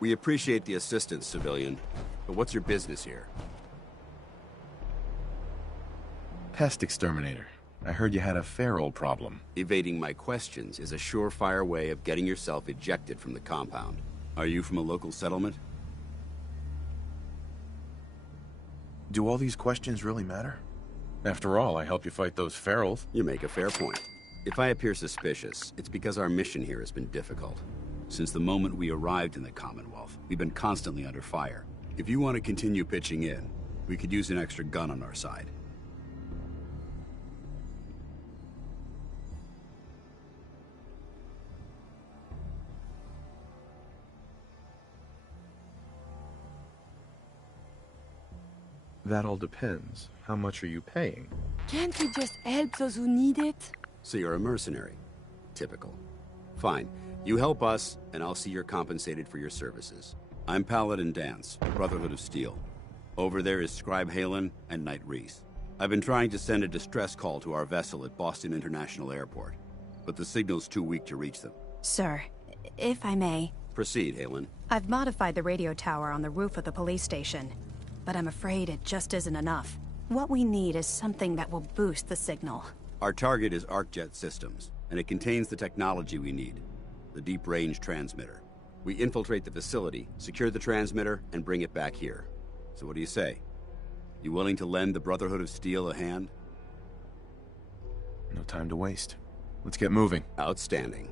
We appreciate the assistance, civilian. But what's your business here? Pest exterminator. I heard you had a feral problem. Evading my questions is a surefire way of getting yourself ejected from the compound. Are you from a local settlement? Do all these questions really matter? After all, I help you fight those ferals. You make a fair point. If I appear suspicious, it's because our mission here has been difficult. Since the moment we arrived in the Commonwealth, we've been constantly under fire. If you want to continue pitching in, we could use an extra gun on our side. That all depends. How much are you paying? Can't we just help those who need it? So you're a mercenary. Typical. Fine. You help us, and I'll see you're compensated for your services. I'm Paladin Dance, Brotherhood of Steel. Over there is Scribe Halen and Knight Reese. I've been trying to send a distress call to our vessel at Boston International Airport, but the signal's too weak to reach them. Sir, if I may. Proceed, Halen. I've modified the radio tower on the roof of the police station, but I'm afraid it just isn't enough. What we need is something that will boost the signal. Our target is ArcJet Systems, and it contains the technology we need. The deep-range transmitter. We infiltrate the facility, secure the transmitter, and bring it back here. So what do you say? You willing to lend the Brotherhood of Steel a hand? No time to waste. Let's get moving. Outstanding.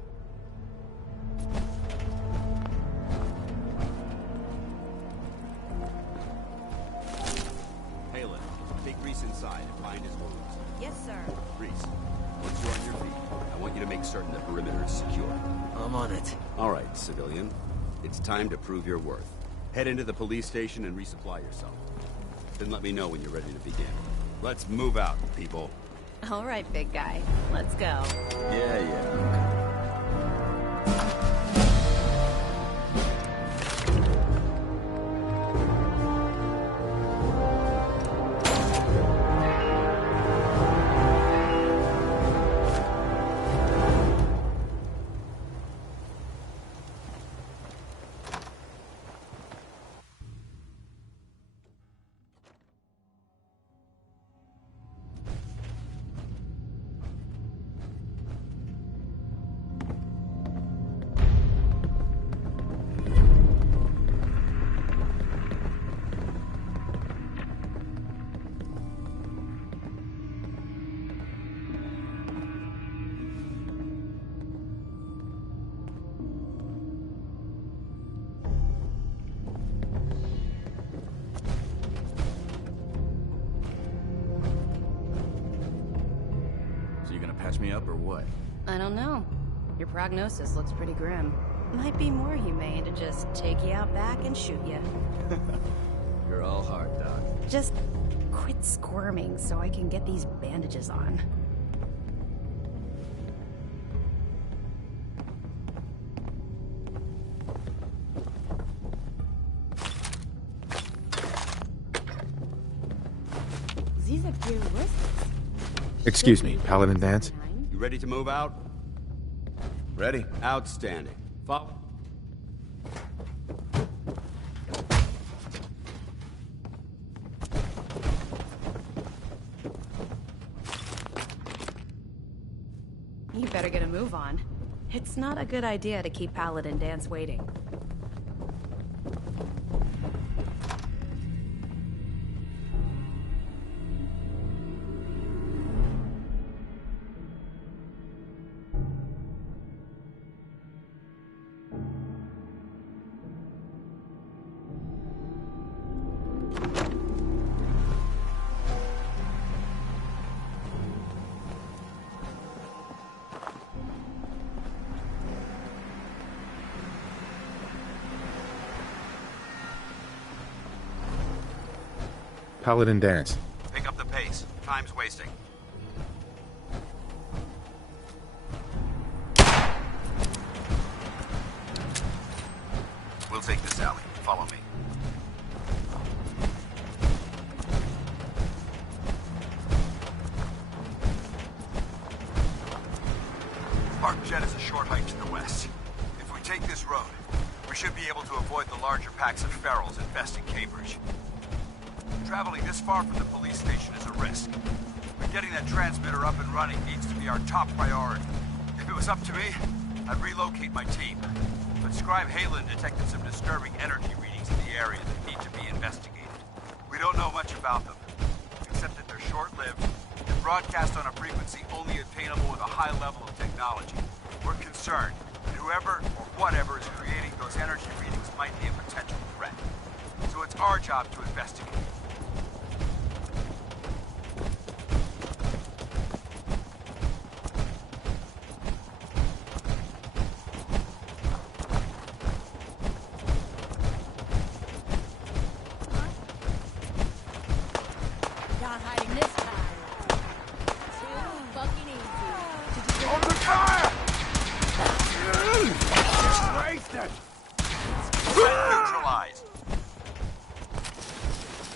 Halen, take Reese inside and find his wounds. Yes, sir. Reese, once you're on your feet, I want you to make certain the perimeter is secure. I'm on it. All right, civilian. It's time to prove your worth. Head into the police station and resupply yourself. Then let me know when you're ready to begin. Let's move out, people. All right, big guy. Let's go. Yeah. Patch me up or what? I don't know. Your prognosis looks pretty grim. Might be more humane to just take you out back and shoot you. You're all hard, Doc. Just quit squirming so I can get these bandages on. These are realistic. Excuse me, Paladin Dance? You ready to move out? Ready. Outstanding. Follow. You better get a move on. It's not a good idea to keep Paladin Dance waiting. Paladin Dance. Pick up the pace. Time's wasting. We'll take this alley. Follow me. Arcjet is a short hike to the west. If we take this road, we should be able to avoid the larger packs of ferals infesting Cambridge. Traveling this far from the police station is a risk, but getting that transmitter up and running needs to be our top priority. If it was up to me, I'd relocate my team. But Scribe Halen detected some disturbing energy readings in the area that need to be investigated. We don't know much about them, except that they're short-lived and broadcast on a frequency only attainable with a high level of technology. We're concerned that whoever or whatever is creating those energy readings might be a potential threat. So it's our job to investigate. Not hiding this time. Too fucking easy. On the fire! Wasted! Neutralized.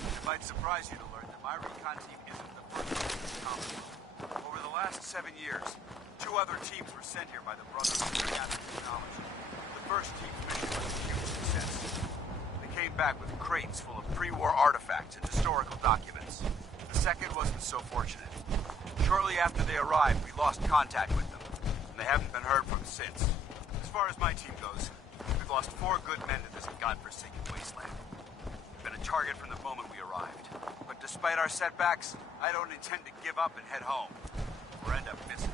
It might surprise you to learn that my recon team isn't the first team in Commonwealth. Over the last 7 years, 2 other teams were sent here by the Brotherhood of Gather Technology. The first team's mission was a huge success. They came back with crates full of pre-war artifacts and historical documents. The second wasn't so fortunate. Shortly after they arrived, we lost contact with them, and they haven't been heard from since. As far as my team goes, we've lost 4 good men to this godforsaken wasteland. We've been a target from the moment we arrived. But despite our setbacks, I don't intend to give up and head home, or end up missing.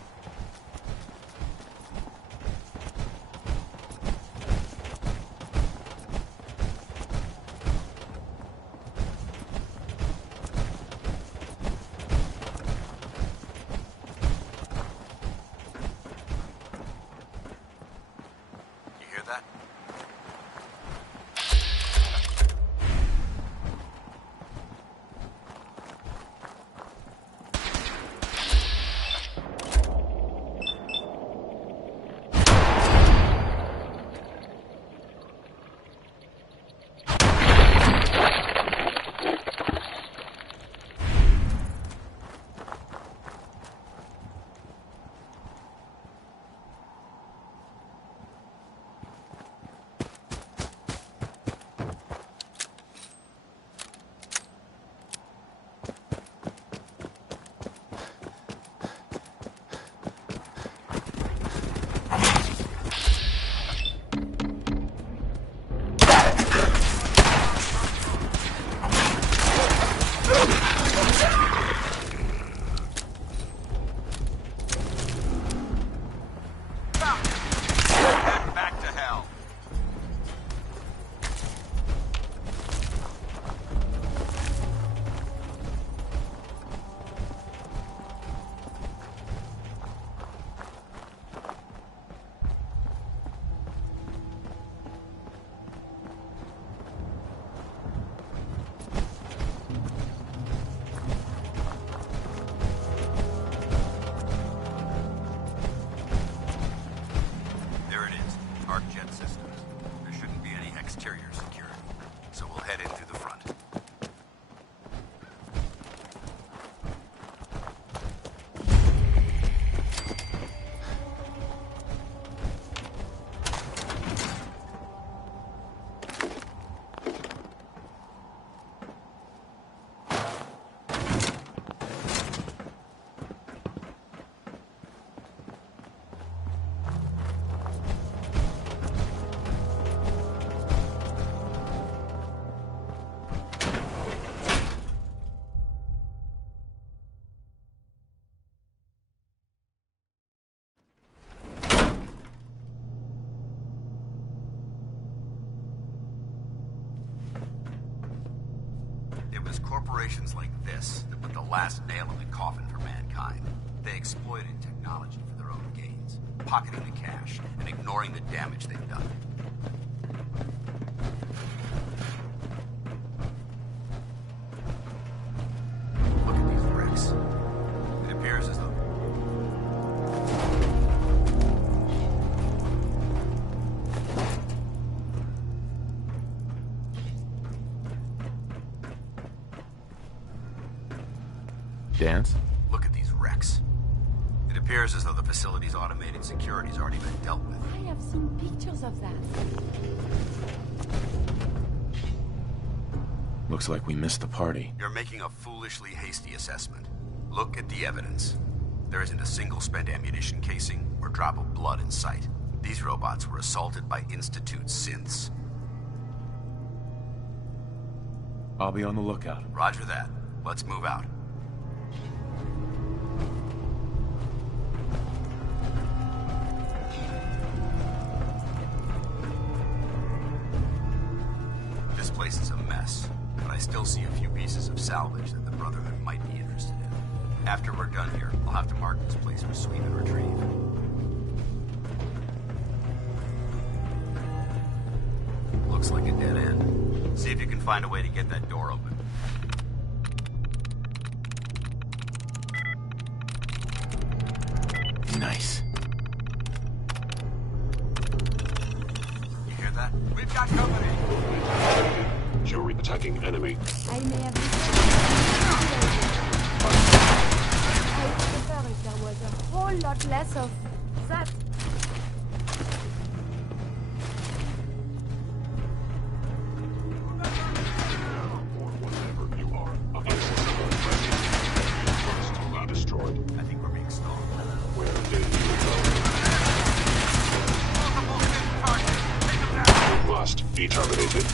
That? It was corporations like this that put the last nail in the coffin for mankind. They exploited technology for their own gains, pocketing the cash and ignoring the damage they've done. Dance? Look at these wrecks. It appears as though the facility's automated security's already been dealt with. I have seen pictures of that. Looks like we missed the party. You're making a foolishly hasty assessment. Look at the evidence. There isn't a single spent ammunition casing or drop of blood in sight. These robots were assaulted by Institute synths. I'll be on the lookout. Roger that. Let's move out. This place is a mess, but I still see a few pieces of salvage that the Brotherhood might be interested in. After we're done here, I'll have to mark this place for sweep and retrieve. Looks like a dead end. See if you can find a way to get that door open. Nice. You hear that? We've got company! You're attacking enemy. I may have I prefer if there was a whole lot less of that. Or whatever you are. First, not destroyed. I think we're being stalled. Where did you go? You must be terminated.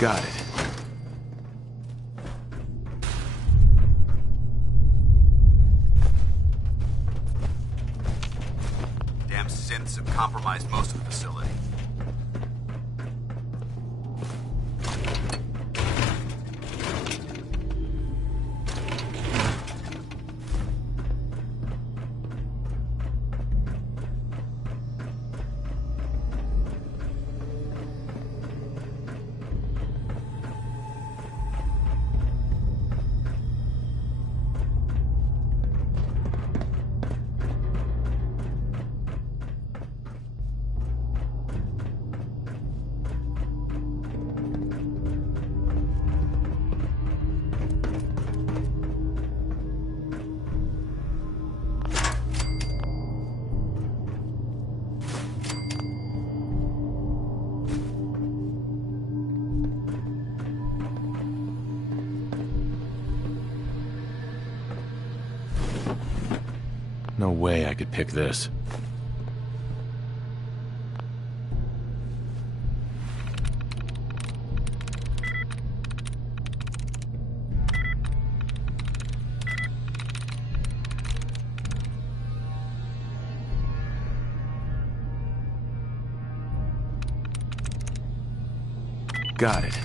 Got it. Damn synths have compromised most of the facility. No way I could pick this. Got it.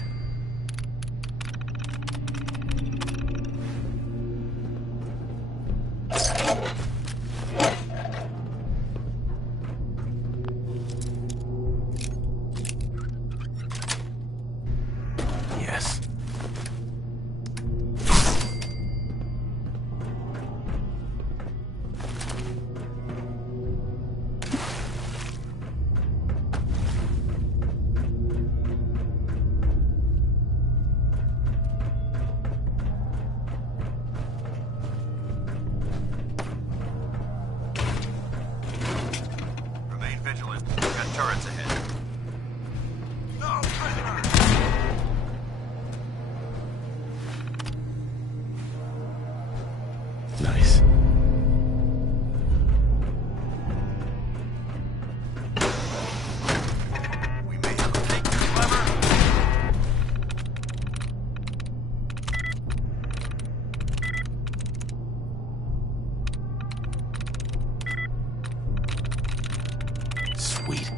Yes. Remain vigilant. We've got turrets ahead. No, prisoner! Nice. We may have to take this lever. Sweet.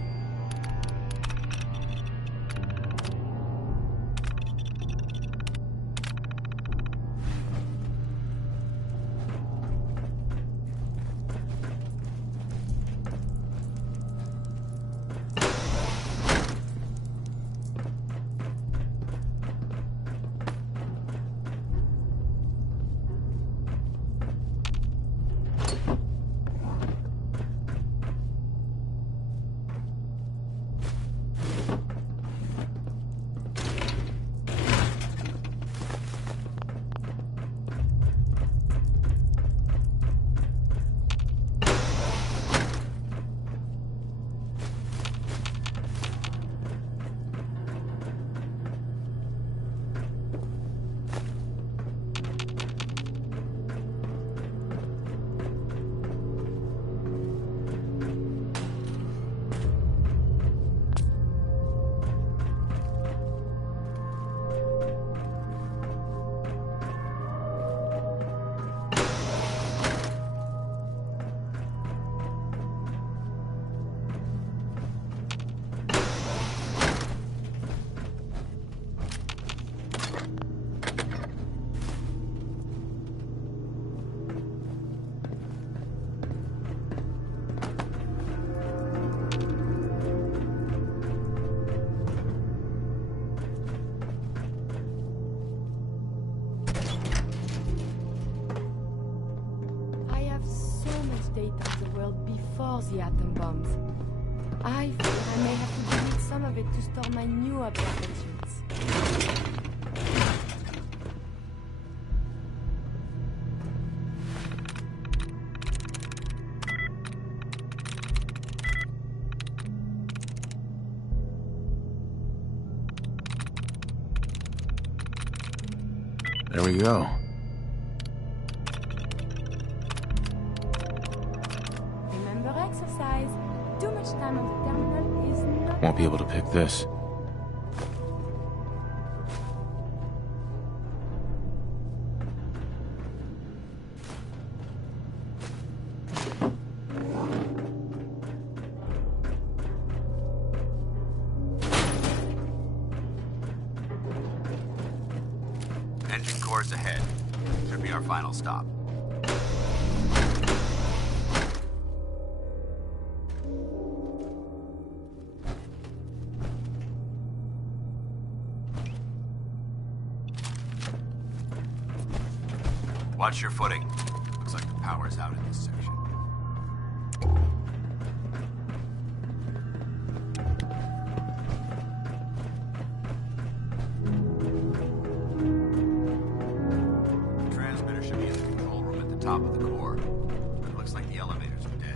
before the atom bombs. I fear I may have to delete some of it to store my new observations. There we go. Remember exercise. Too much time on the terminal is not... Won't be able to pick this. Engine cores ahead. Should be our final stop. Watch your footing. Looks like the power's out in this section. The transmitter should be in the control room at the top of the core. But it looks like the elevators are dead.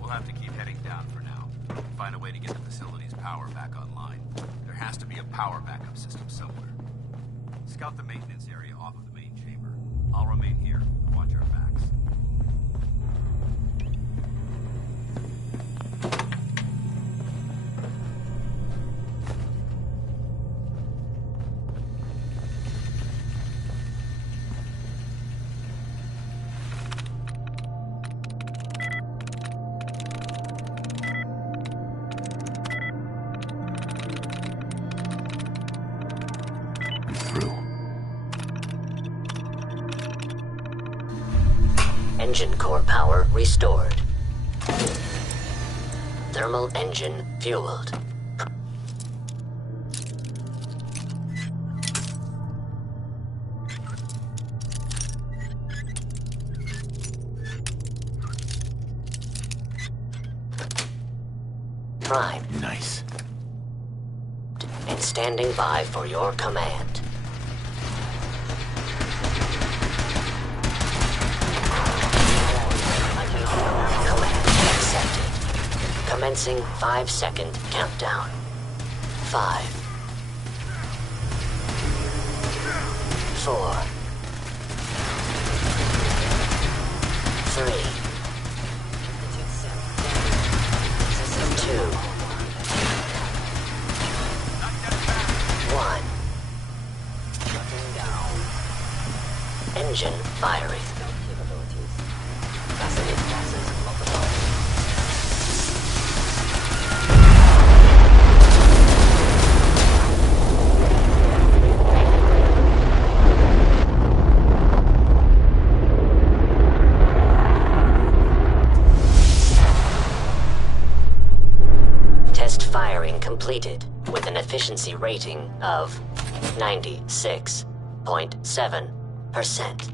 We'll have to keep heading down for now. Find a way to get the facility's power back online. There has to be a power backup system somewhere. Scout the maintenance area off of the main chamber. I'll remain here and watch our backs. I'm through. Engine core power restored. Thermal engine fueled. Prime Nice. and standing by for your command. Command accepted. Commencing 5-second countdown. 5, 4, 3, 2, 1. Engine firing. Test firing completed with an efficiency rating of 96.7%.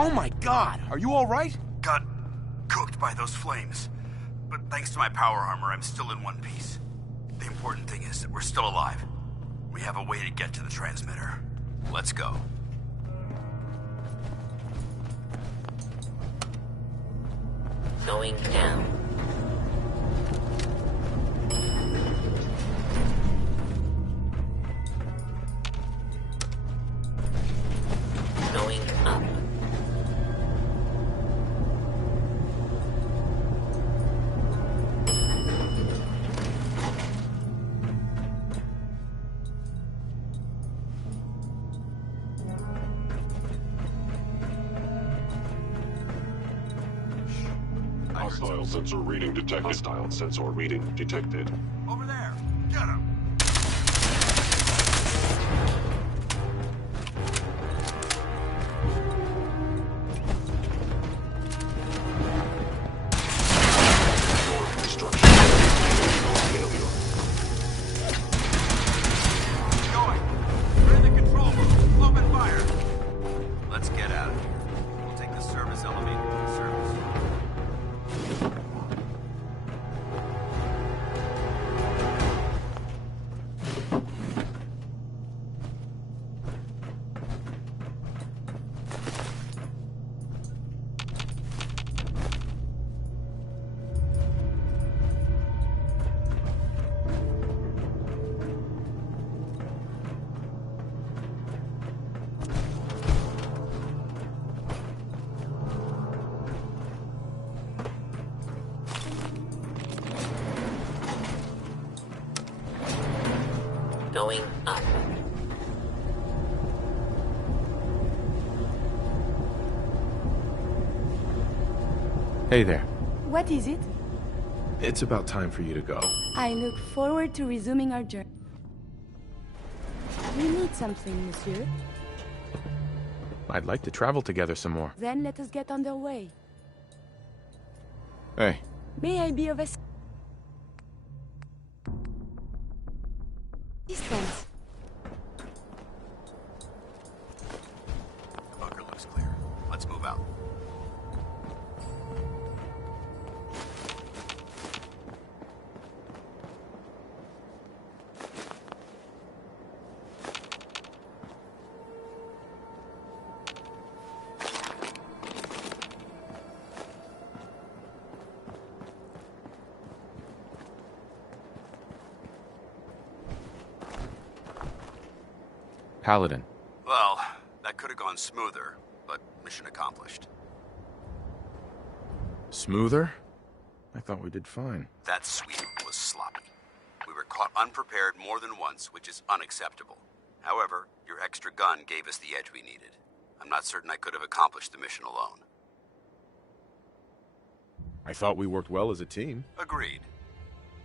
Oh my god, are you alright? Got cooked by those flames. But thanks to my power armor, I'm still in one piece. The important thing is that we're still alive. We have a way to get to the transmitter. Let's go. Going down. Hostile sensor reading detected. Hostile sensor reading detected. Over there! Get him! Your destruction. Failure. Going! We're in the control room. Open fire! Let's get out of here. We'll take the service elevator to the surface. Going up. Hey there. What is it? It's about time for you to go. I look forward to resuming our journey. We need something, monsieur. I'd like to travel together some more. Then let us get underway. Hey, May I be of assistance? The bunker looks clear. Let's move out. Paladin. Well, that could have gone smoother, but mission accomplished. Smoother? I thought we did fine. That sweep was sloppy. We were caught unprepared more than once, which is unacceptable. However, your extra gun gave us the edge we needed. I'm not certain I could have accomplished the mission alone. I thought we worked well as a team. Agreed.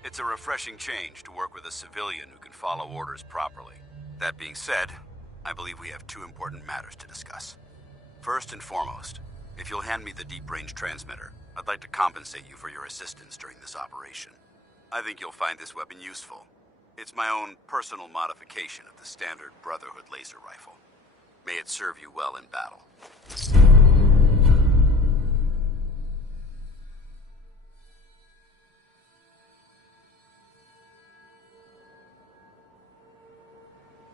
It's a refreshing change to work with a civilian who can follow orders properly. That being said, I believe we have two important matters to discuss. First and foremost, if you'll hand me the deep-range transmitter, I'd like to compensate you for your assistance during this operation. I think you'll find this weapon useful. It's my own personal modification of the standard Brotherhood laser rifle. May it serve you well in battle.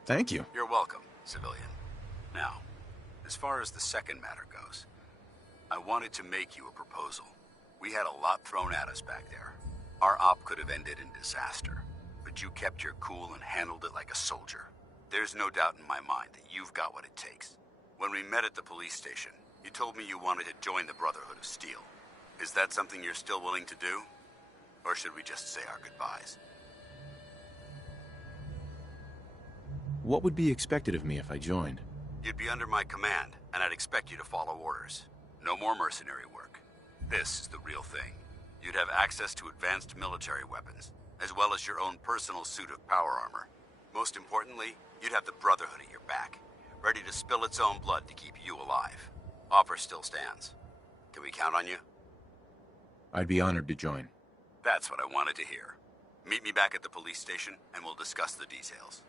Thank you. You're welcome, civilian. Now, as far as the second matter goes, I wanted to make you a proposal. We had a lot thrown at us back there. Our op could have ended in disaster, but you kept your cool and handled it like a soldier. There's no doubt in my mind that you've got what it takes. When we met at the police station, you told me you wanted to join the Brotherhood of Steel. Is that something you're still willing to do? Or should we just say our goodbyes? What would be expected of me if I joined? You'd be under my command, and I'd expect you to follow orders. No more mercenary work. This is the real thing. You'd have access to advanced military weapons, as well as your own personal suit of power armor. Most importantly, you'd have the Brotherhood at your back, ready to spill its own blood to keep you alive. Offer still stands. Can we count on you? I'd be honored to join. That's what I wanted to hear. Meet me back at the police station, and we'll discuss the details.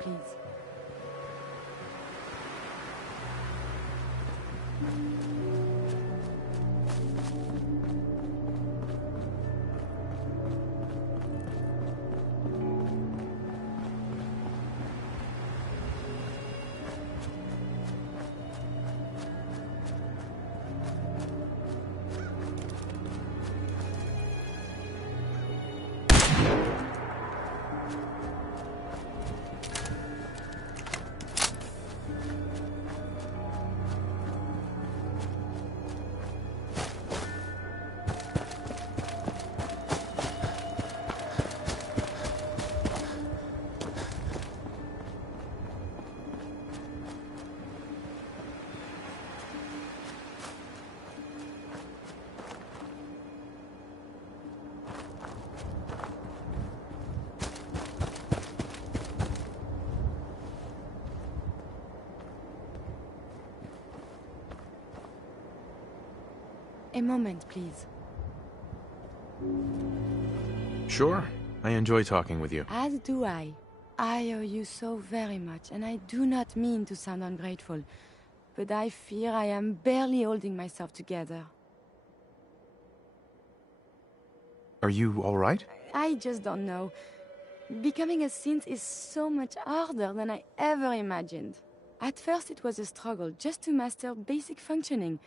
please. A moment, please. Sure. I enjoy talking with you. As do I. I owe you so very much, and I do not mean to sound ungrateful, but I fear I am barely holding myself together. Are you all right? I just don't know. Becoming a synth is so much harder than I ever imagined. At first it was a struggle just to master basic functioning.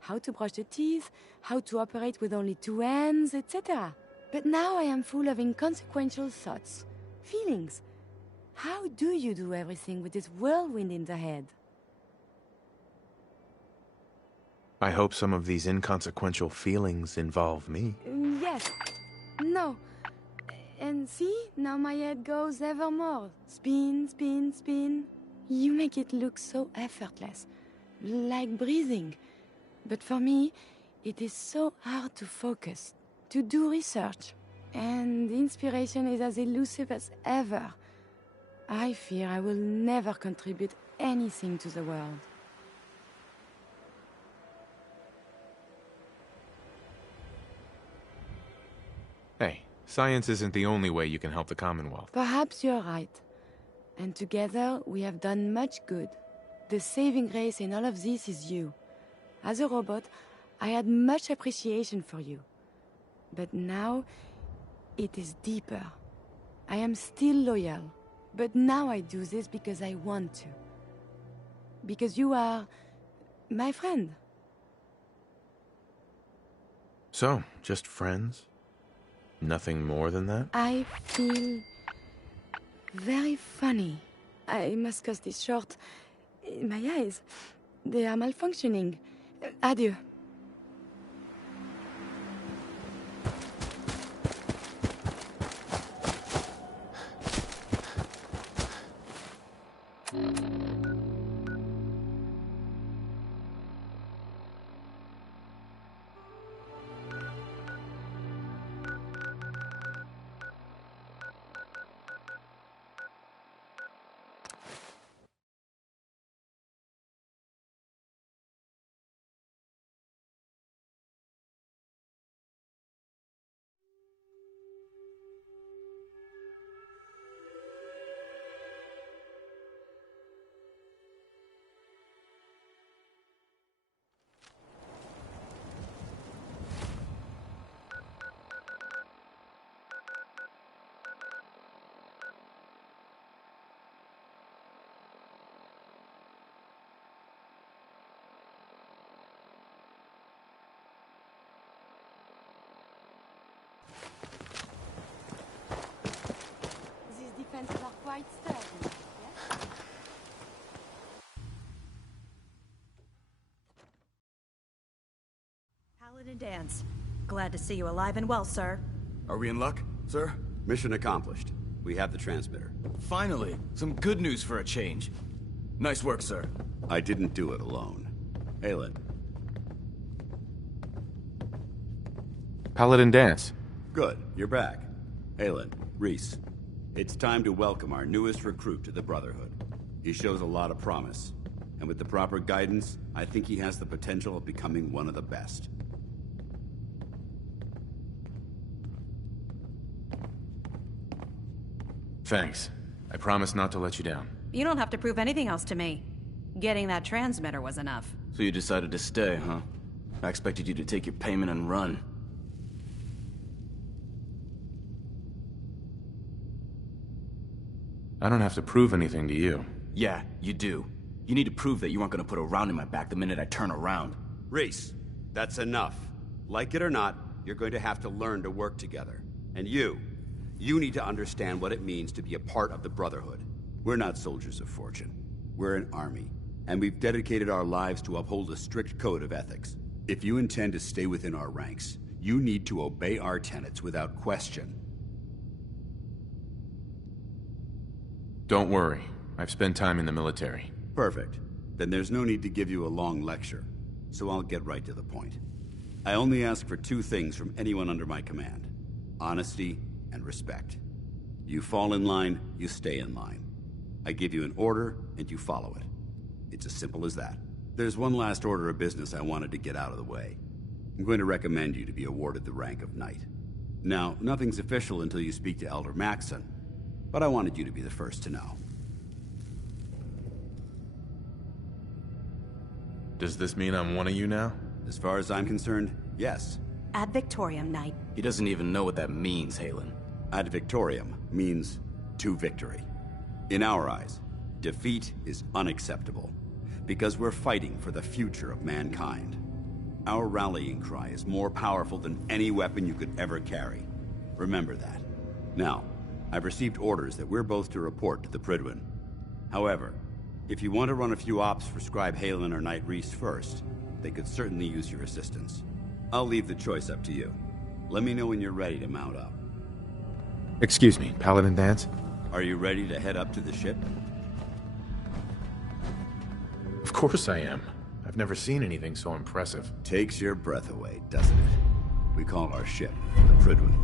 How to brush the teeth, how to operate with only 2 hands, etc. But now I am full of inconsequential thoughts, feelings. How do you do everything with this whirlwind in the head? I hope some of these inconsequential feelings involve me. Yes. No. And see, now my head goes ever more. Spin, spin, spin. You make it look so effortless, like breathing. But for me, it is so hard to focus, to do research. And inspiration is as elusive as ever. I fear I will never contribute anything to the world. Hey, science isn't the only way you can help the Commonwealth. Perhaps you're right. And together, we have done much good. The saving grace in all of this is you. As a robot, I had much appreciation for you. But now, it is deeper. I am still loyal, but now I do this because I want to. Because you are my friend. So, just friends? Nothing more than that? I feel very funny. I must cut this short. My eyes, they are malfunctioning. Adieu. Defenses are quite sturdy, yes? Paladin Dance. Glad to see you alive and well, sir. Are we in luck, sir? Mission accomplished. We have the transmitter. Finally, some good news for a change. Nice work, sir. I didn't do it alone. Aelin. Paladin Dance. Good, you're back. Aelin, Reese. It's time to welcome our newest recruit to the Brotherhood. He shows a lot of promise, and with the proper guidance, I think he has the potential of becoming one of the best. Thanks. I promise not to let you down. You don't have to prove anything else to me. Getting that transmitter was enough. So you decided to stay, huh? I expected you to take your payment and run. I don't have to prove anything to you. Yeah, you do. You need to prove that you aren't gonna put a round in my back the minute I turn around. Reese, that's enough. Like it or not, you're going to have to learn to work together. And you need to understand what it means to be a part of the Brotherhood. We're not soldiers of fortune. We're an army, and we've dedicated our lives to uphold a strict code of ethics. If you intend to stay within our ranks, you need to obey our tenets without question. Don't worry. I've spent time in the military. Perfect. Then there's no need to give you a long lecture, so I'll get right to the point. I only ask for two things from anyone under my command: honesty and respect. You fall in line, you stay in line. I give you an order, and you follow it. It's as simple as that. There's one last order of business I wanted to get out of the way. I'm going to recommend you to be awarded the rank of Knight. Now, nothing's official until you speak to Elder Maxson, but I wanted you to be the first to know. Does this mean I'm one of you now? As far as I'm concerned, yes. Ad Victoriam, Knight. He doesn't even know what that means, Halen. Ad Victoriam means to victory. In our eyes, defeat is unacceptable, because we're fighting for the future of mankind. Our rallying cry is more powerful than any weapon you could ever carry. Remember that. Now, I've received orders that we're both to report to the Prydwen. However, if you want to run a few ops for Scribe Halen or Knight Reese first, they could certainly use your assistance. I'll leave the choice up to you. Let me know when you're ready to mount up. Excuse me, Paladin Dance? Are you ready to head up to the ship? Of course I am. I've never seen anything so impressive. Takes your breath away, doesn't it? We call our ship the Prydwen.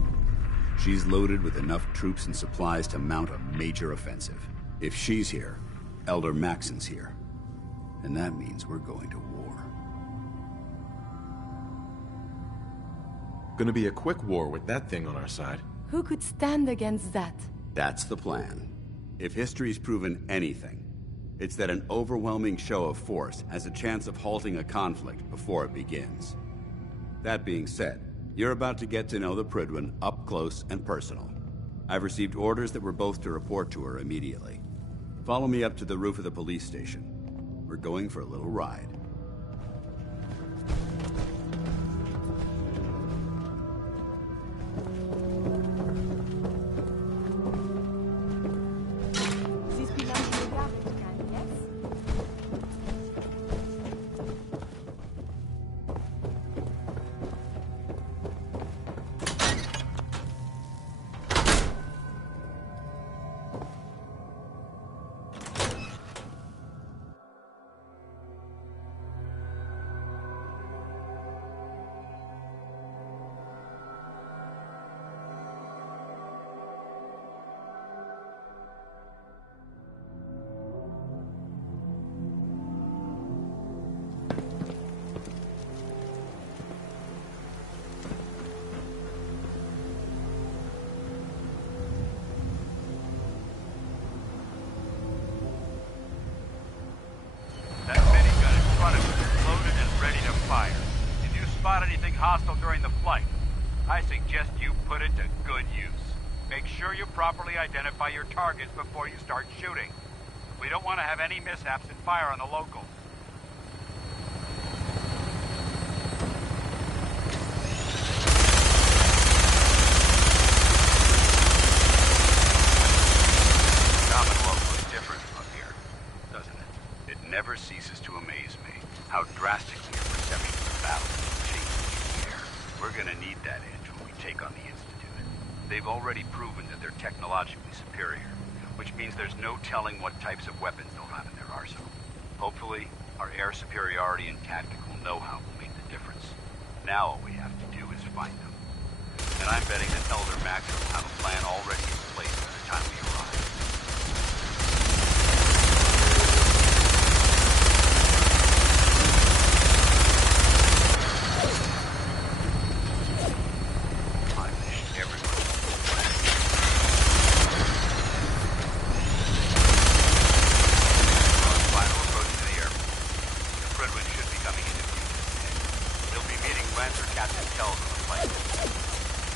She's loaded with enough troops and supplies to mount a major offensive. If she's here, Elder Maxson's here. And that means we're going to war. Gonna be a quick war with that thing on our side. Who could stand against that? That's the plan. If history's proven anything, it's that an overwhelming show of force has a chance of halting a conflict before it begins. That being said, you're about to get to know the Prydwen up close and personal. I've received orders that we're both to report to her immediately. Follow me up to the roof of the police station. We're going for a little ride. Hostile during the flight. I suggest you put it to good use. Make sure you properly identify your targets before you start shooting. We don't want to have any mishaps and fire on the locals. Commonwealth was different up here, doesn't it? It never ceases to amaze me how drastically your perception of the battle changes. We're gonna need that edge when we take on the Institute. They've already proven that they're technologically superior, which means there's no telling what types of weapons they'll have in their arsenal. Hopefully, our air superiority and tactical know-how will make the difference. Now all we have to do is find them. And I'm betting that Elder Maxson will have a plan already in place by the time we arrive. details of the fight.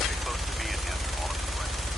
Stay close to me and answer all of the questions.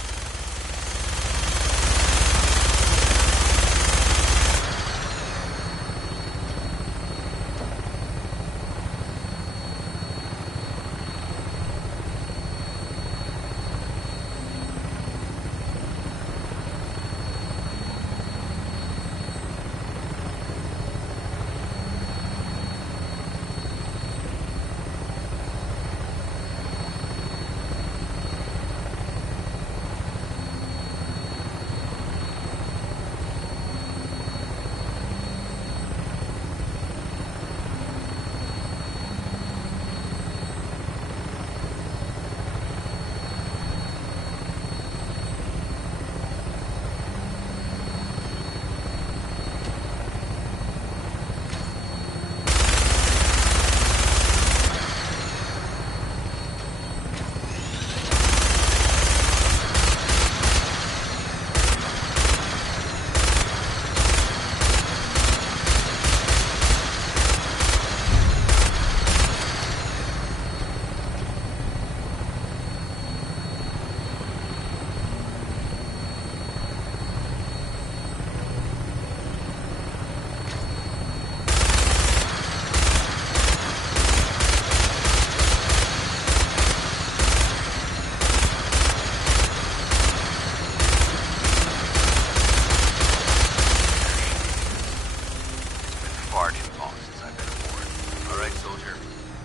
Far too long since I've been aboard. All right, soldier.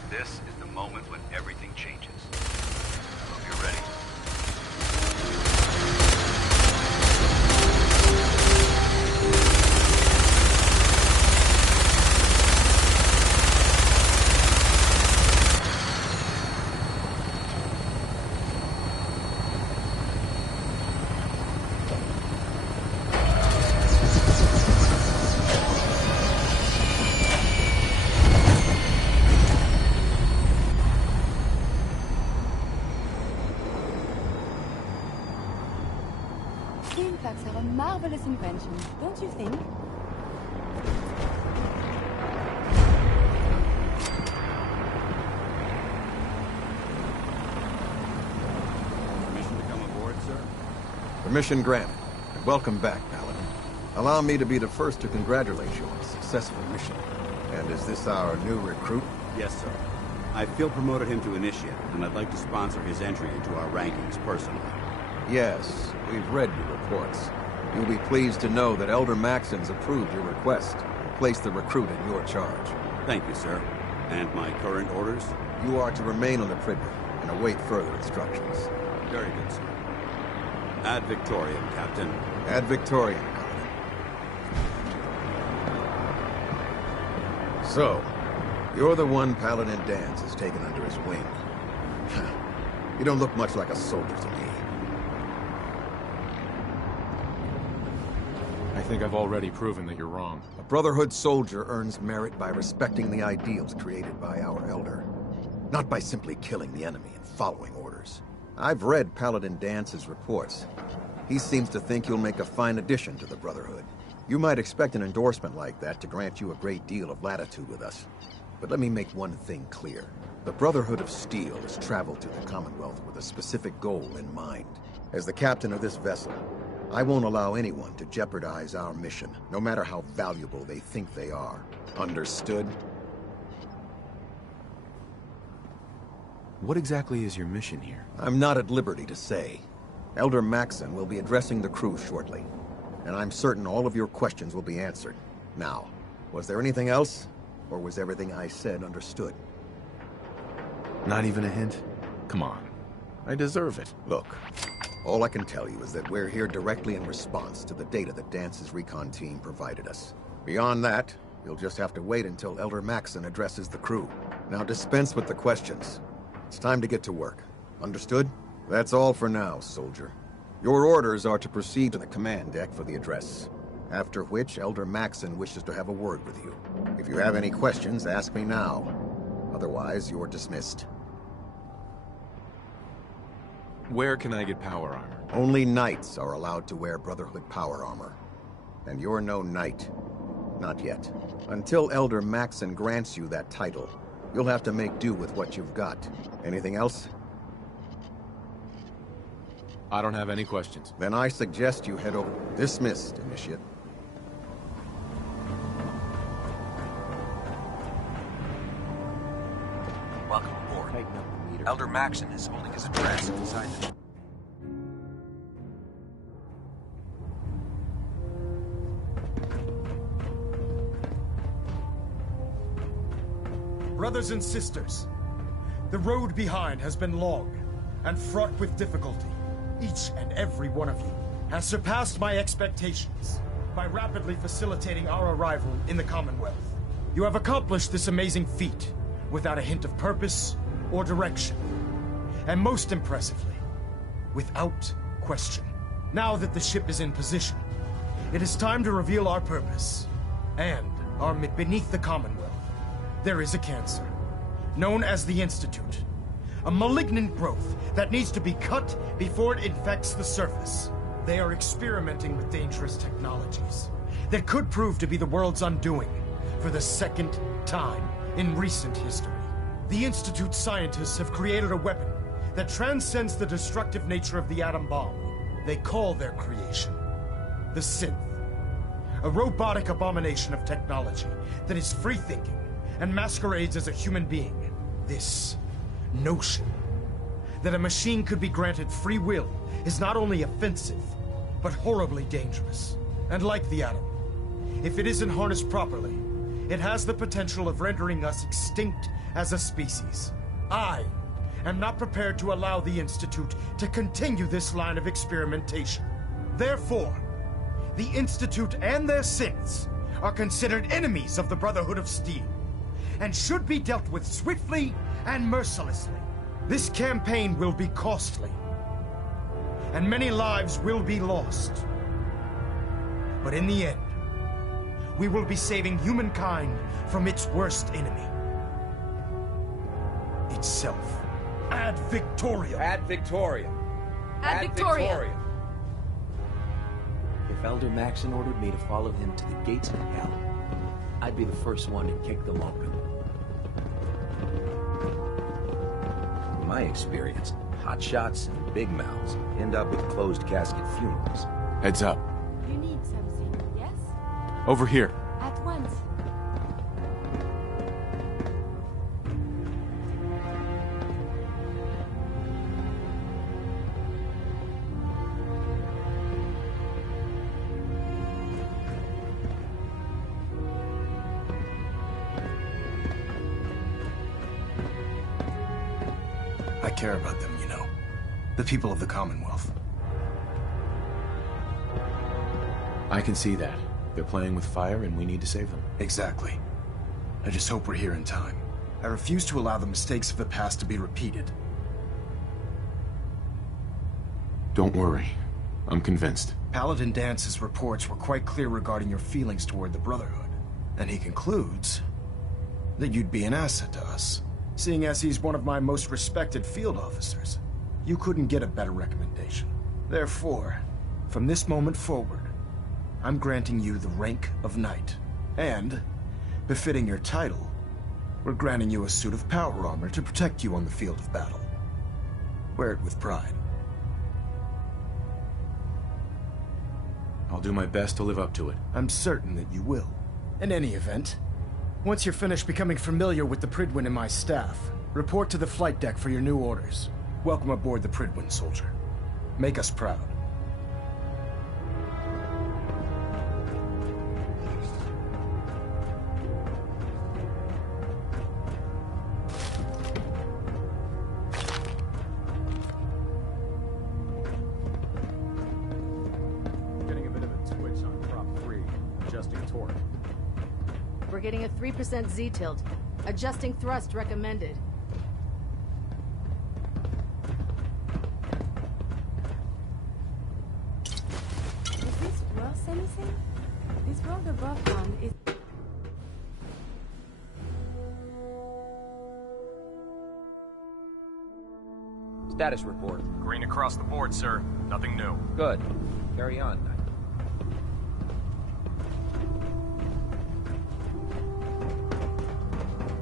This is the moment when everything changes. I hope you're ready. Steam clocks are a marvelous invention, don't you think? Permission to come aboard, sir? Permission granted. And welcome back, Paladin. Allow me to be the first to congratulate you on a successful mission. And is this our new recruit? Yes, sir. I feel promoted him to initiate, and I'd like to sponsor his entry into our rankings personally. Yes, we've read your reports. You'll be pleased to know that Elder Maxon's approved your request and placed the recruit in your charge. Thank you, sir. And my current orders? You are to remain on the Pridman and await further instructions. Very good, sir. Ad Victoriam, Captain. Ad Victoriam, Paladin. So, you're the one Paladin Danse has taken under his wing. You don't look much like a soldier to me. I think I've already proven that you're wrong. A Brotherhood soldier earns merit by respecting the ideals created by our Elder, not by simply killing the enemy and following orders. I've read Paladin Dance's reports. He seems to think you'll make a fine addition to the Brotherhood. You might expect an endorsement like that to grant you a great deal of latitude with us. But let me make one thing clear. The Brotherhood of Steel has traveled to the Commonwealth with a specific goal in mind. As the captain of this vessel, I won't allow anyone to jeopardize our mission, no matter how valuable they think they are. Understood? What exactly is your mission here? I'm not at liberty to say. Elder Maxon will be addressing the crew shortly, and I'm certain all of your questions will be answered. Now, was there anything else, or was everything I said understood? Not even a hint? Come on. I deserve it. Look, all I can tell you is that we're here directly in response to the data that Dance's recon team provided us. Beyond that, you'll just have to wait until Elder Maxon addresses the crew. Now dispense with the questions. It's time to get to work. Understood? That's all for now, soldier. Your orders are to proceed to the command deck for the address, after which Elder Maxon wishes to have a word with you. If you have any questions, ask me now. Otherwise, you're dismissed. Where can I get power armor? Only knights are allowed to wear Brotherhood power armor. And you're no knight. Not yet. Until Elder Maxon grants you that title, You'll have to make do with what you've got. Anything else? I don't have any questions. Then I suggest you head over. Dismissed, Initiate. Welcome aboard. Elder Maxon is holding his address inside the... Brothers and sisters, the road behind has been long and fraught with difficulty. Each and every one of you has surpassed my expectations by rapidly facilitating our arrival in the Commonwealth. You have accomplished this amazing feat without a hint of purpose or direction. And most impressively, without question. Now that the ship is in position, it is time to reveal our purpose and our beneath the Commonwealth. There is a cancer, known as the Institute. A malignant growth that needs to be cut before it infects the surface. They are experimenting with dangerous technologies that could prove to be the world's undoing for the second time in recent history. The Institute scientists have created a weapon that transcends the destructive nature of the atom bomb. They call their creation the Synth. A robotic abomination of technology that is free-thinking and masquerades as a human being. This notion that a machine could be granted free will is not only offensive, but horribly dangerous. And like the atom, if it isn't harnessed properly, it has the potential of rendering us extinct as a species. I am not prepared to allow the Institute to continue this line of experimentation. Therefore, the Institute and their synths are considered enemies of the Brotherhood of Steel, and should be dealt with swiftly and mercilessly. This campaign will be costly, and many lives will be lost. But in the end, we will be saving humankind from its worst enemy. Itself. Ad Victoriam! Ad Victoriam! Ad Victoriam! If Elder Maxon ordered me to follow him to the gates of hell, I'd be the first one to kick them open. In my experience, hotshots and big mouths end up with closed casket funerals. Heads up. You need something, yes? Over here. At once. I care about them, you know. The people of the Commonwealth. I can see that. They're playing with fire and we need to save them. Exactly. I just hope we're here in time. I refuse to allow the mistakes of the past to be repeated. Don't worry. I'm convinced. Paladin Dance's reports were quite clear regarding your feelings toward the Brotherhood. And he concludes that you'd be an asset to us. Seeing as he's one of my most respected field officers, you couldn't get a better recommendation. Therefore, from this moment forward, I'm granting you the rank of Knight. And, befitting your title, we're granting you a suit of power armor to protect you on the field of battle. Wear it with pride. I'll do my best to live up to it. I'm certain that you will. In any event, once you're finished becoming familiar with the Pridwin and my staff, report to the flight deck for your new orders. Welcome aboard the Pridwin, soldier. Make us proud. Getting a bit of a twitch on prop 3, adjusting torque. We're getting a 3% Z-tilt. Adjusting thrust recommended. Is this worth anything? This world above one is... Status report. Green across the board, sir. Nothing new. Good. Carry on, Knight.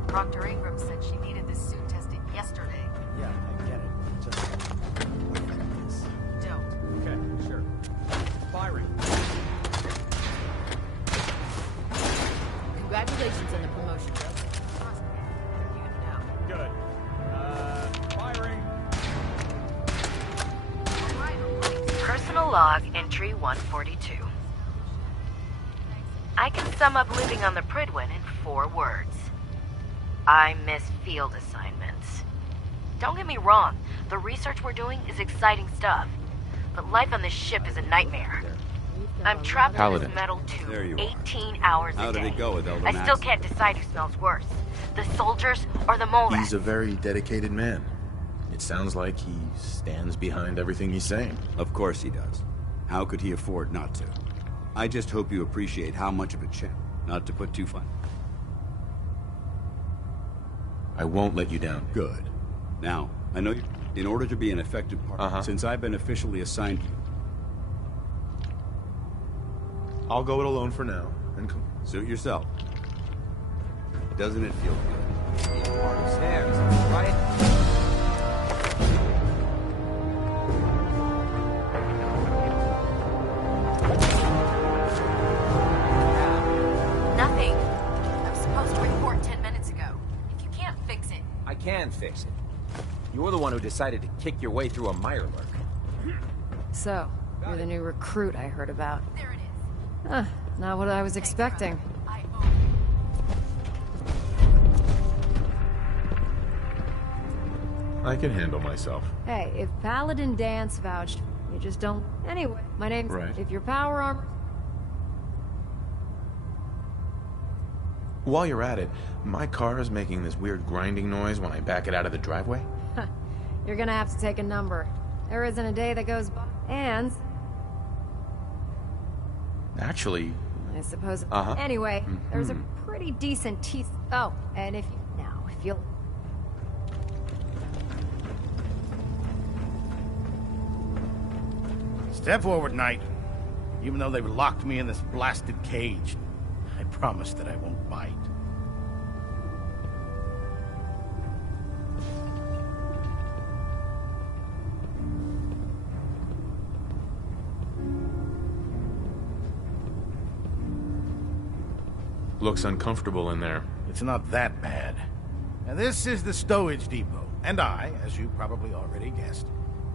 Proctor Ingram said she needed this suit tested yesterday. Yeah, I get it. Just wait for this. Don't. Okay, sure. Firing. Congratulations on the promotion, Joe. Trust me, you'd know. Good. Firing. Personal log entry 142. I can sum up living on the Prydwen in 4 words. I miss field assignments. Don't get me wrong, the research we're doing is exciting stuff, but life on this ship is a nightmare. I'm trapped in this metal tube 18 hours a day. How did it go with Elder I still can't decide who smells worse, the soldiers or the mole He's a very dedicated man. It sounds like he stands behind everything he's saying. Of course he does. How could he afford not to? I just hope you appreciate how much of a champ, not to put too fun. I won't let you down. Good. Now, I know you, in order to be an effective partner, since I've been officially assigned you. I'll go it alone for now, and come. Suit yourself. Doesn't it feel good? Part of Sam's, right? Nothing. I was supposed to report 10 minutes ago. If you can't fix it... I can fix it. You're the one who decided to kick your way through a Mirelurk. So, you're the new recruit I heard about. There it is. Huh, not what I was expecting. I can handle myself. Hey, if Paladin Dance vouched, you just don't... Anyway, my name's... Right. If your power armor... While you're at it, my car is making this weird grinding noise when I back it out of the driveway. You're gonna have to take a number. There isn't a day that goes by. And... Actually... I suppose... Uh-huh. Anyway, there's a pretty decent teeth... Oh, and if you... Now, if you'll... Step forward, Knight. Even though they've locked me in this blasted cage, I promise that I won't bite. Looks uncomfortable in there. It's not that bad. Now, this is the stowage depot, and I, as you probably already guessed,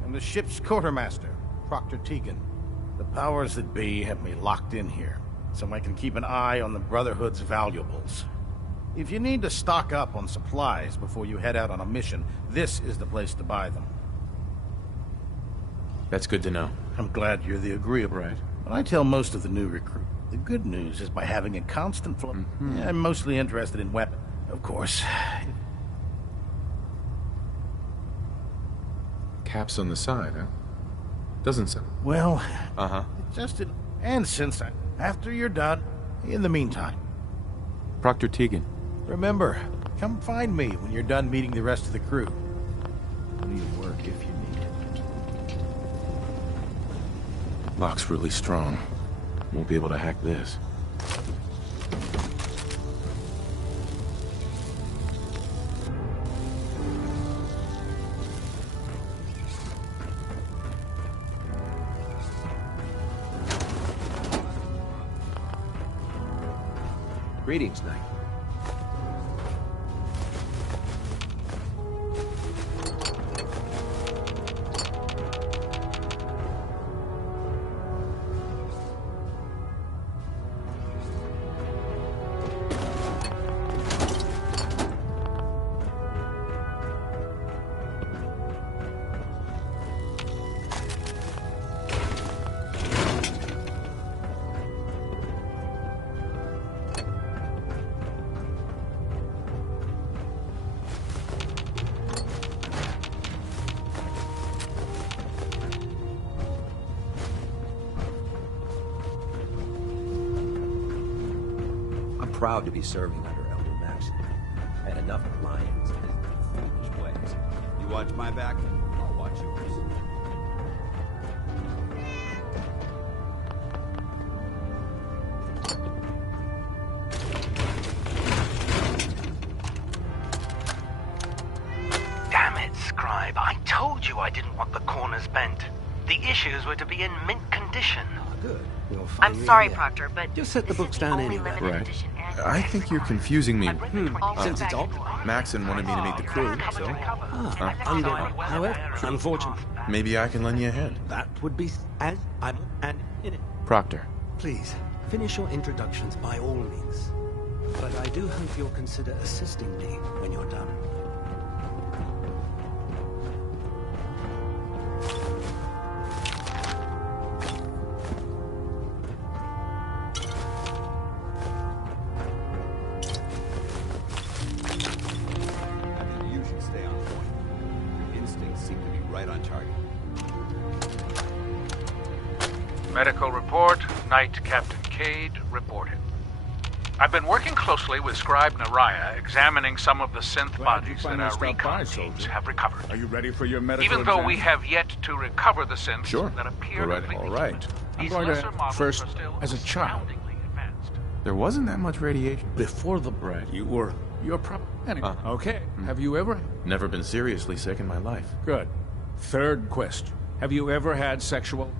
am the ship's quartermaster, Proctor Tegan. The powers that be have me locked in here, so I can keep an eye on the Brotherhood's valuables. If you need to stock up on supplies before you head out on a mission, this is the place to buy them. That's good to know. I'm glad you're the agreeable. Right. But I tell most of the new recruits, the good news is by having a constant flow. I'm mostly interested in weapons, of course. Caps on the side, huh? Doesn't sound... Well... Uh-huh. Just in... And since after you're done, in the meantime... Proctor Tegan. Remember, come find me when you're done meeting the rest of the crew. Plenty of work if you need it. Lock's really strong. Won't be able to hack this. Greetings, Knight. Proud to be serving under Elder Maxon. I had enough of lions and his foolish ways. You watch my back, I'll watch yours. didn't want the corners bent. The issues were to be in mint condition. Good. We'll I'm sorry, Proctor, but just set the books down anyway. Right. I think you're confusing me. Since it's all... Maxon wanted me to meet the crew, so... However, unfortunate. Maybe I can lend you a hand. That would be as I'm and in it. Proctor. Please, finish your introductions by all means. But I do hope you'll consider assisting me when you're done. Medical report, Night Captain Cade reported. I've been working closely with Scribe Naraya, examining some of the synth bodies that our recon teams have recovered. Are you ready for your medical Even though exam? we have yet to recover the synths that appear to be All right. I'm these going lesser to models first, are still as a child. There wasn't that much radiation. Before the bread, you're probably... Anyway, okay. Have you ever... Never been seriously sick in my life. Good. Third question. Have you ever had sexual...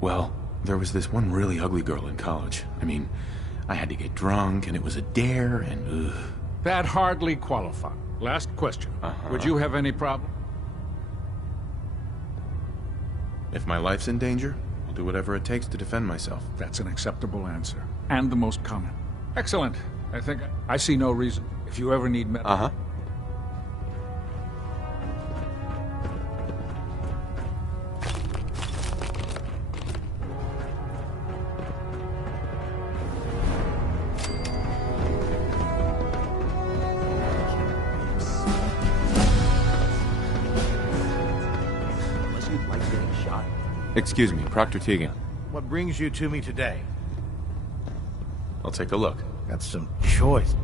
Well, there was this one really ugly girl in college. I mean, I had to get drunk, and it was a dare, and ugh. That hardly qualifies. Last question. Would you have any problem? If my life's in danger, I'll do whatever it takes to defend myself. That's an acceptable answer. And the most common. Excellent. I think I see no reason. If you ever need medical... Excuse me, Proctor Tegan. What brings you to me today? I'll take a look. Got some choice.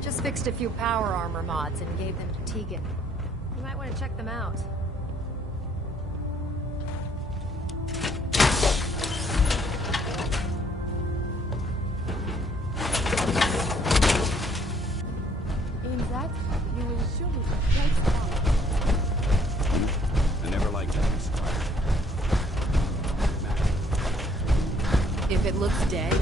Just fixed a few power armor mods and gave them to Tegan. You might want to check them out. In that, you will surely be quite strong. I never liked that. If it looks dead,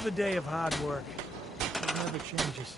Another day of hard work. It never changes.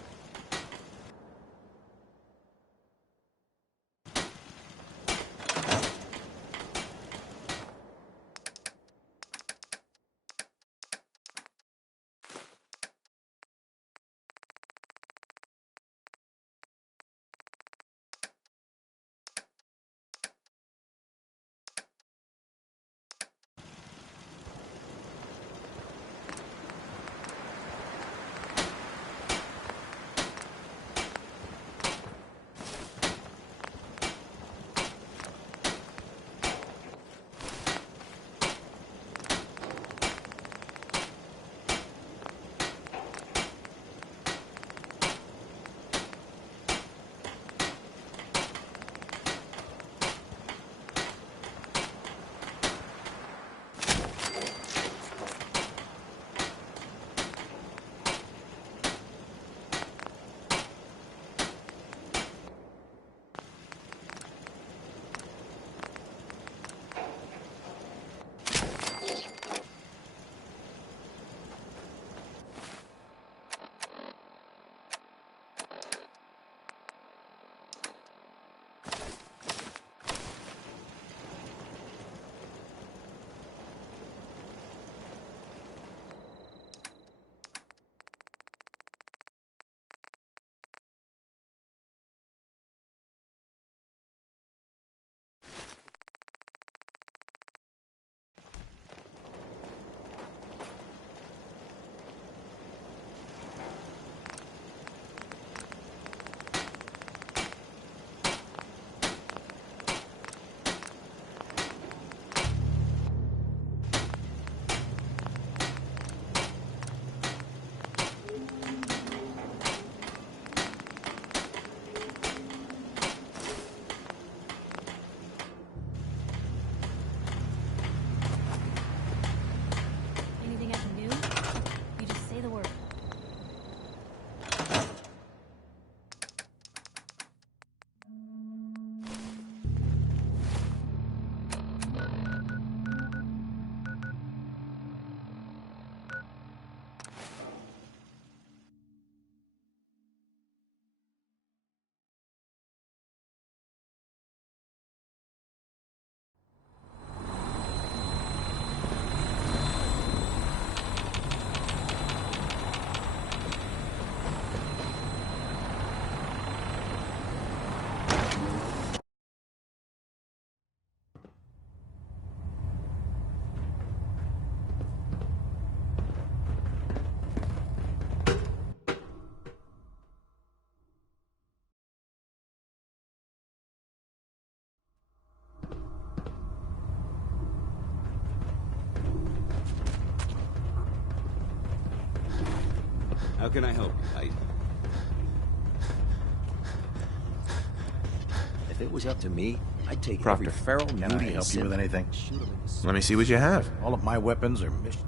How can I help you, Knight? If it was up to me, I'd take Proctor, every feral Can I nudie and help you with anything? shoot him in the Let me see what you have. All of my weapons are mission.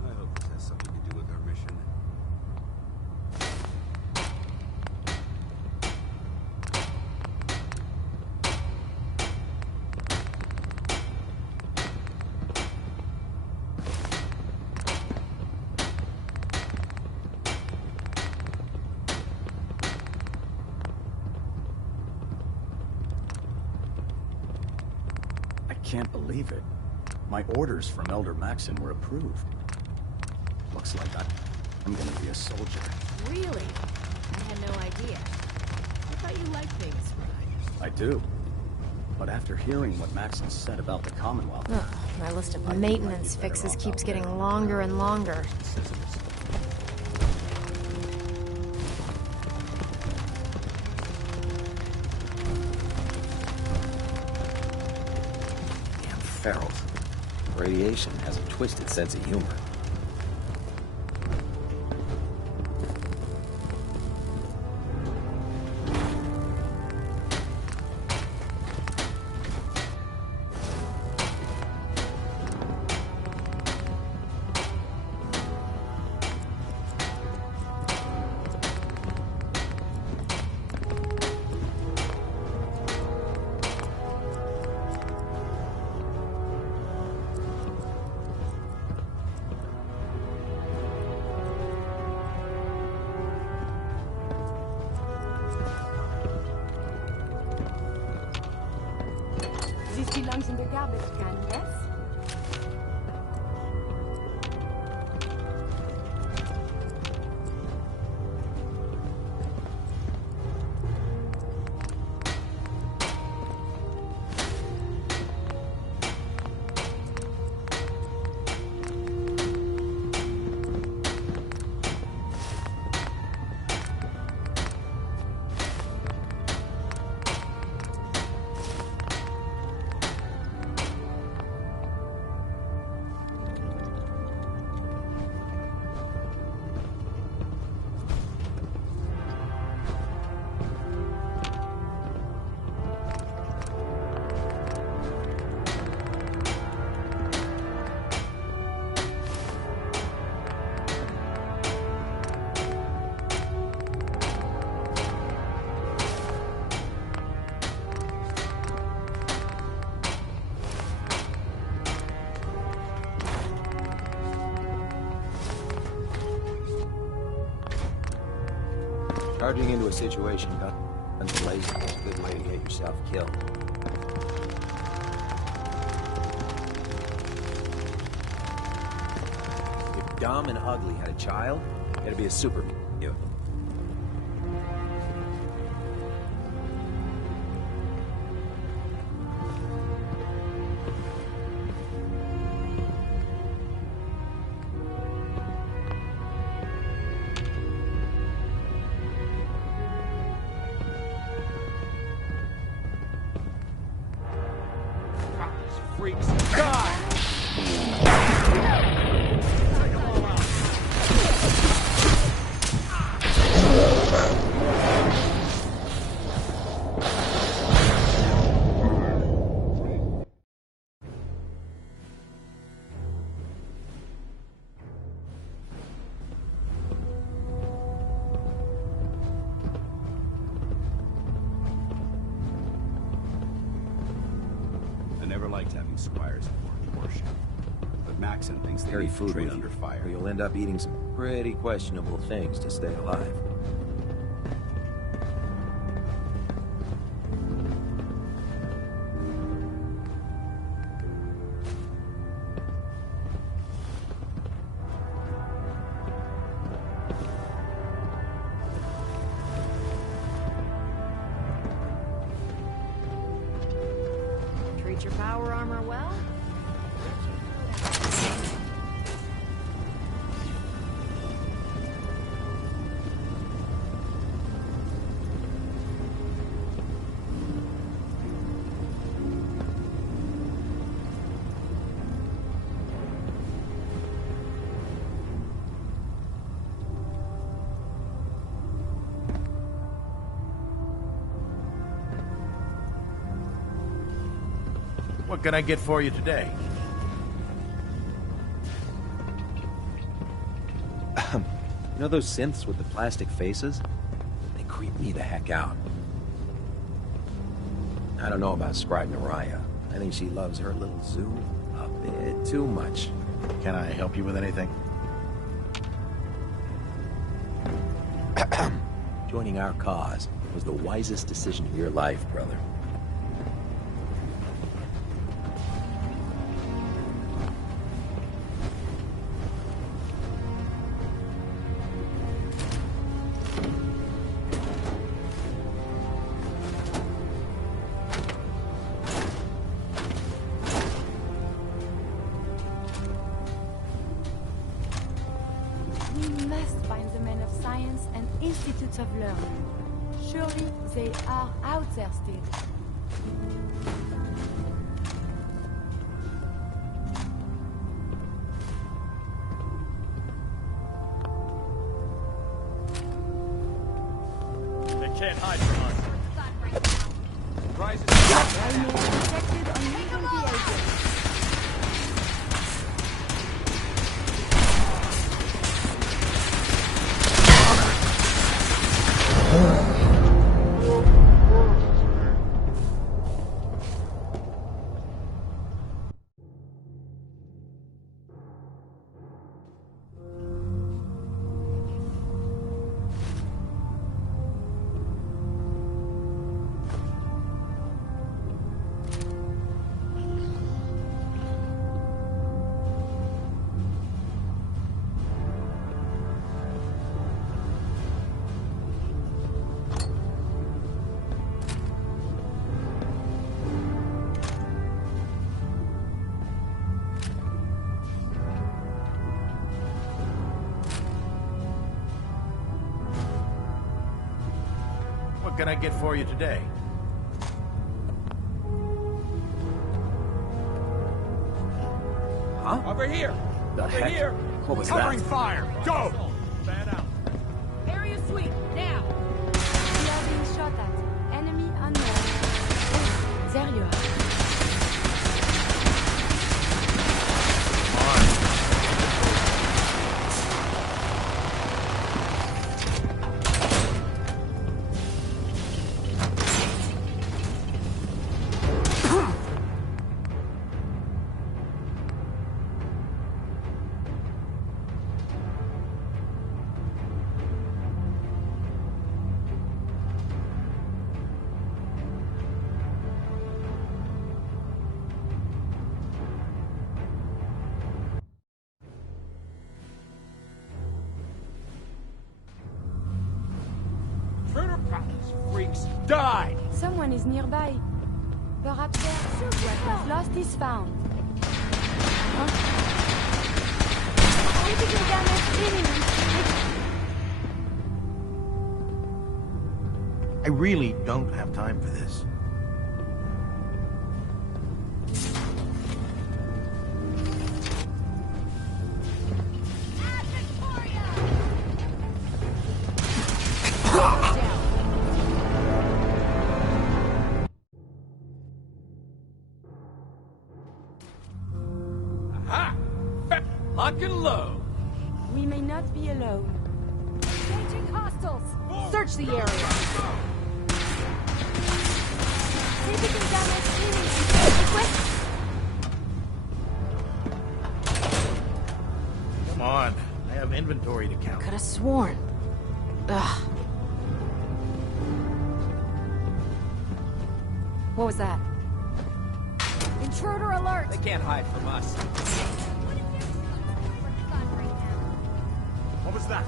I hope this has something to do with our mission. I can't believe it. My orders from Elder Maxon were approved. Looks like I'm gonna be a soldier. Really? I had no idea. I thought you liked being a scribe. I do. But after hearing what Maxon said about the Commonwealth... Ugh, my list of maintenance fixes keeps getting longer and longer. Damn ferals. Radiation has a twisted sense of humor. This belongs in the garbage can, yes? Charging into a situation, guns blazing, is a good way to get yourself killed. If Dumb and Ugly had a child, it'd be a super you. Freaks die! I never liked having squires aboard warship, but Maxon thinks they need to trade under fire. Or you'll end up eating some pretty questionable things to stay alive. Treat your power armor well? What can I get for you today? You know those synths with the plastic faces? They creep me the heck out. I don't know about Scribe Naraya. I think she loves her little zoo a bit too much. Can I help you with anything? Joining our cause was the wisest decision of your life, brother. We must find the men of science and institutes of learning. Surely they are out there still. They can't hide from us. Protected on legal behavior. What can I get for you today? Huh? Over here! The Over heck? here! What was Covering that? fire! Go! Fan out. Area sweep, now! We are being shot at. Enemy unknown. Oh, there you are. Freaks die! Someone is nearby. Perhaps what was lost is found. Huh? Critical damage imminent. I really don't have time for this. Aha! Lock and load! We may not be alone. Engaging hostiles! Search the area! Critical damage imminent. Request. Come on. I have inventory to count. Could have sworn. Ugh. What was that? Intruder alert! They can't hide from us. What was that?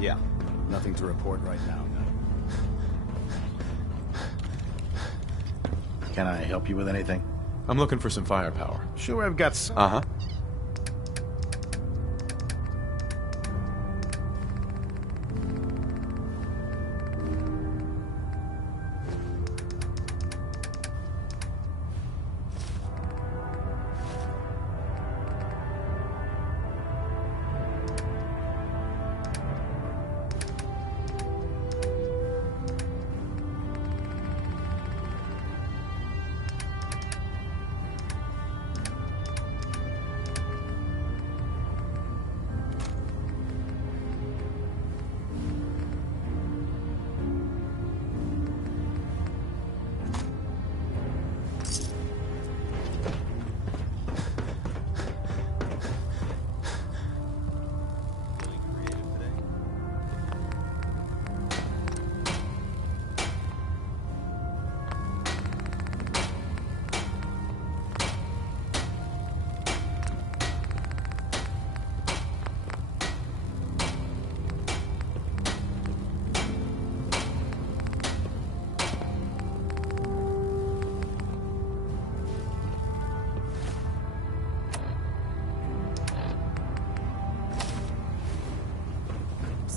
Yeah, nothing to report right now, no. Can I help you with anything? I'm looking for some firepower. Sure, I've got some. Uh-huh.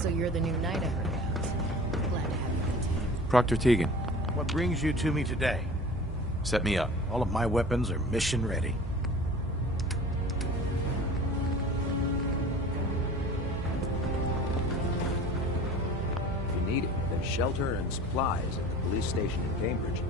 So you're the new knight I heard about. Glad to have you on the team. Proctor Tegan, What brings you to me today? set me up. All of my weapons are mission ready. If you need it, then shelter and supplies at the police station in Cambridge.